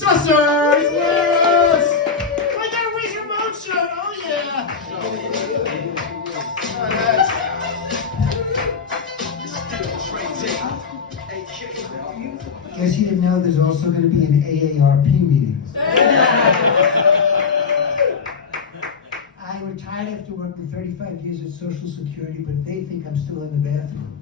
Sussers! Yes! We got a Raise Your Mouth shirt! Oh yeah! Guess you didn't know there's also going to be an AARP meeting. I retired after working 35 years at Social Security, but they think I'm still in the bathroom.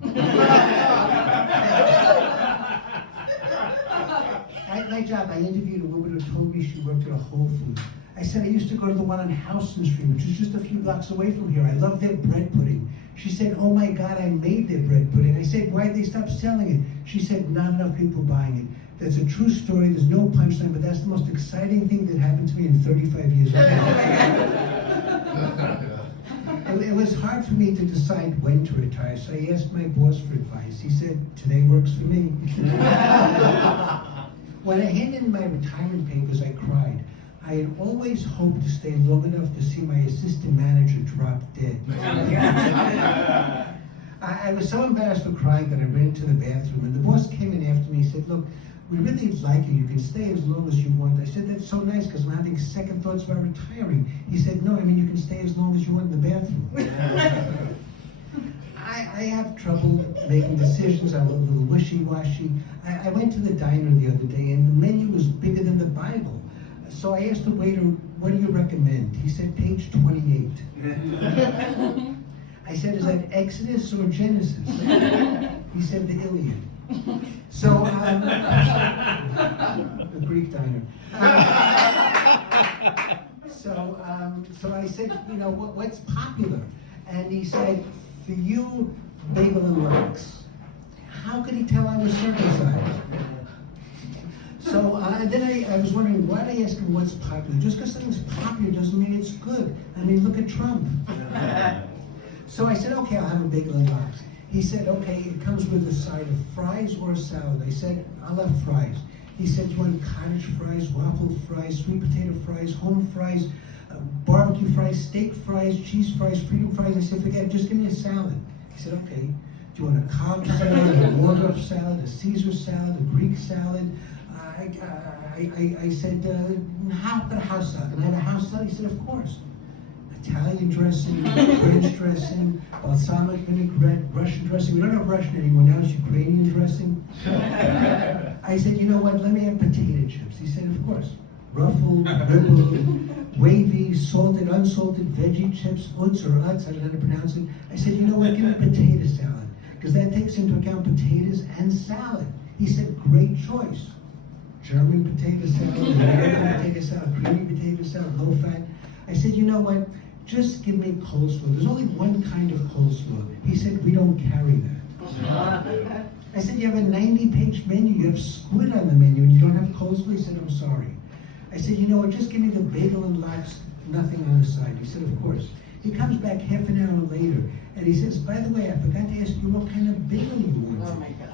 At my job, I interviewed a woman who told me she worked at a Whole Foods. I said I used to go to the one on Houston Street, which is just a few blocks away from here. I love their bread pudding. She said, oh my God, I made their bread pudding. I said, why'd they stop selling it? She said, not enough people buying it. That's a true story. There's no punchline, but that's the most exciting thing that happened to me in 35 years of life. It was hard for me to decide when to retire, so I asked my boss for advice. He said, today works for me. When I handed in my retirement papers, I cried. I had always hoped to stay long enough to see my assistant manager drop dead. I was so embarrassed for crying that I ran into the bathroom, and the boss came in after me and said, look, we really like you. You can stay as long as you want. I said, that's so nice because I'm having second thoughts about retiring. He said, no, I mean, you can stay as long as you want in the bathroom. I have trouble making decisions. I'm a little wishy-washy. I went to the diner the other day, and the menu was bigger than the Bible. So I asked the waiter, what do you recommend? He said, page 28. I said, is that Exodus or Genesis? He said, the Iliad. So, the Greek diner. So I said, you know, what's popular? And he said, for you, bagel and lox. How could he tell I was circumcised? So then I was wondering, why did I ask him what's popular? Just because something's popular doesn't mean it's good. I mean, look at Trump. So I said, okay, I'll have a bagel and lox. He said, okay, it comes with a side of fries or a salad. I said, I'll have fries. He said, do you want cottage fries, waffle fries, sweet potato fries, home fries, barbecue fries, steak fries, cheese fries, freedom fries? I said, forget it, just give me a salad. He said, okay. Do you want a Cobb salad, a Waldorf salad, a Caesar salad, a Greek salad? I said, how about a house salad? Can I have a house salad? He said, of course. Italian dressing, French dressing, balsamic vinaigrette, Russian dressing. We don't have Russian anymore, now it's Ukrainian dressing. I said, you know what, let me have potato chips. He said, of course. Ruffled, ribbled, wavy, salted, unsalted, veggie chips, uts or uts, I don't know how to pronounce it. I said, you know what, give me potato salad, because that takes into account potatoes and salad. He said, great choice. German potato salad, American potato salad, creamy potato salad, low fat. I said, you know what? Just give me coleslaw. There's only one kind of coleslaw. He said, we don't carry that. I said, you have a 90-page menu. You have squid on the menu, and you don't have coleslaw? He said, I'm sorry. I said, you know what? Just give me the bagel and lox, nothing on the side. He said, of course. He comes back half an hour later, and he says, by the way, I forgot to ask you what kind of bagel you want. Oh my God.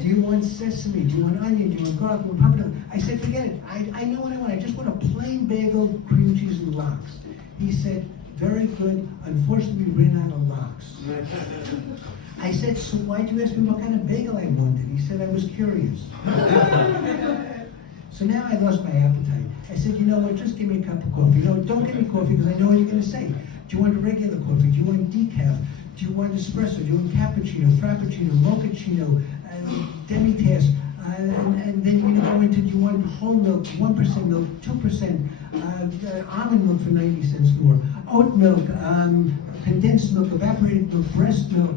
Do you want sesame? Do you want onion? Do you want garlic? Do you want pepper? I said, forget it. I know what I want. I just want a plain bagel, cream cheese, and lox. He said, very good. Unfortunately, we ran out of lox. I said, so why did you ask me what kind of bagel I wanted? He said, I was curious. So now I lost my appetite. I said, you know what, just give me a cup of coffee. No, don't give me coffee because I know what you're going to say. Do you want a regular coffee? Do you want decaf? Do you want espresso? Do you want cappuccino, frappuccino, mochaccino, demi-tasse? And then you're going to go into, do you want whole milk, 1% milk, 2%, almond milk for 90 cents more, oat milk, condensed milk, evaporated milk, breast milk.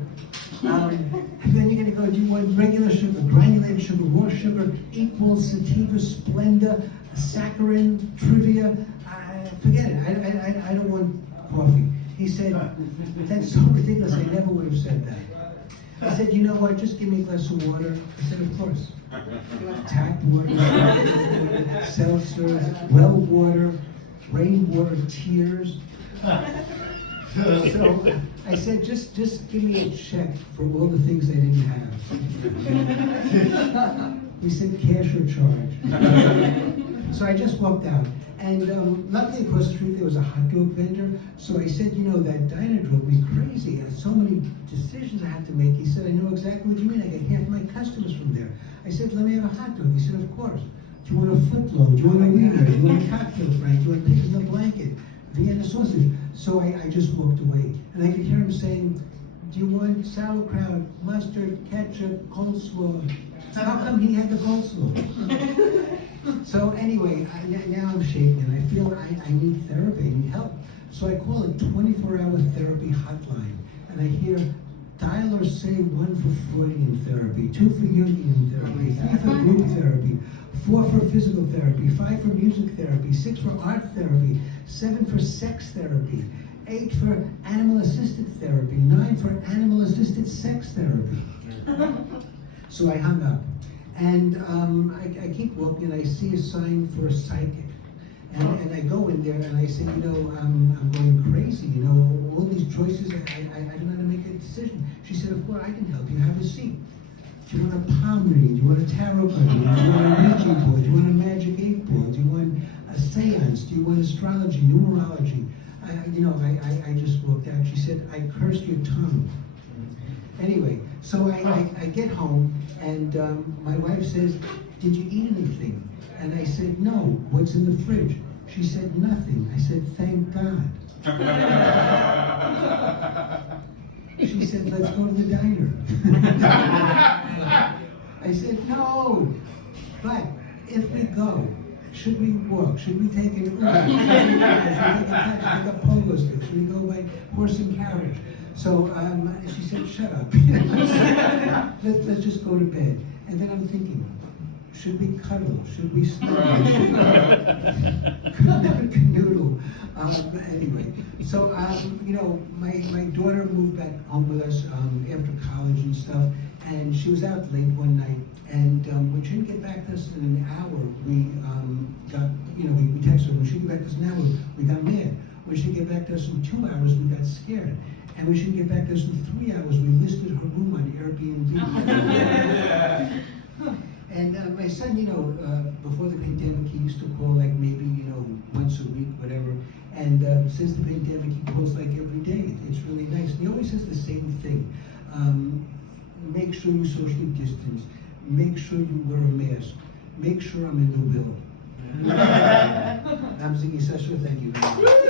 And then you're going to go, do you want regular sugar, granulated sugar, raw sugar, equal, sativa, Splenda, saccharin, trivia? Forget it. I don't want coffee. He said, that's so ridiculous. I never would have said that. I said, you know what? Just give me a glass of water. I said, of course. Tap water, seltzer, well water, rainwater, tears. So I said, just give me a check for all the things I didn't have. He said, cash or charge. So I just walked out. And luckily across the street there was a hot dog vendor. So I said, you know, that diner drove me crazy. I had so many decisions I had to make. He said, I know exactly what you mean. I get half my customers from there. I said, let me have a hot dog. He said, of course. Do you want a footloaf? Do you want a wiener? Do you want a cocktail frank? Do you want pigs in a blanket? Vienna sausage. So I just walked away. And I could hear him saying, do you want sauerkraut, mustard, ketchup, coleslaw? How come he had the coleslaw? So anyway, now I'm shaking and I feel I need therapy, I need help. So I call a 24-hour therapy hotline and I hear dialers say 1 for Freudian therapy, 2 for Jungian therapy, 3 for group therapy, 4 for physical therapy, 5 for music therapy, 6 for art therapy, 7 for sex therapy, 8 for animal-assisted therapy, 9 for animal-assisted sex therapy. So I hung up. And I keep walking and I see a sign for a psychic. And I go in there and I say, I'm going crazy, all these choices, I don't know how to make a decision. She said, of course, I can help you, have a seat. Do you want a palm reading? Do you want a tarot card? Do you want a Ouija board? Do you want a magic 8-ball? Do you want a seance? Do you want astrology, numerology? I just walked out. She said, I cursed your tongue. Anyway, so I get home and my wife says, did you eat anything? And I said, no, what's in the fridge? She said, nothing. I said, thank God. She said, let's go to the diner. I said, no, but if we go, should we walk? Should we take an Uber? Should we take a taxi, take a pogo stick? Should we go by horse and carriage? So she said, shut up. Let's just go to bed. And then I'm thinking, should we cuddle? Should we snuggle? Should we canoodle? Anyway, so my daughter moved back home with us after college and stuff, and she was out late one night. And when she didn't get back to us in an hour, we texted her. When she didn't get back to us in an hour, we got mad. When she didn't get back to us in 2 hours, we got scared. And when she didn't get back to us in 3 hours, we listed her room on Airbnb. And my son, before the pandemic, he used to call like maybe, once a week, whatever. And since the pandemic, he calls like every day. It's really nice. And he always says the same thing. Make sure you socially distance. Make sure you wear a mask. Make sure I'm in the will. I'm Zygy Session. Thank you very much.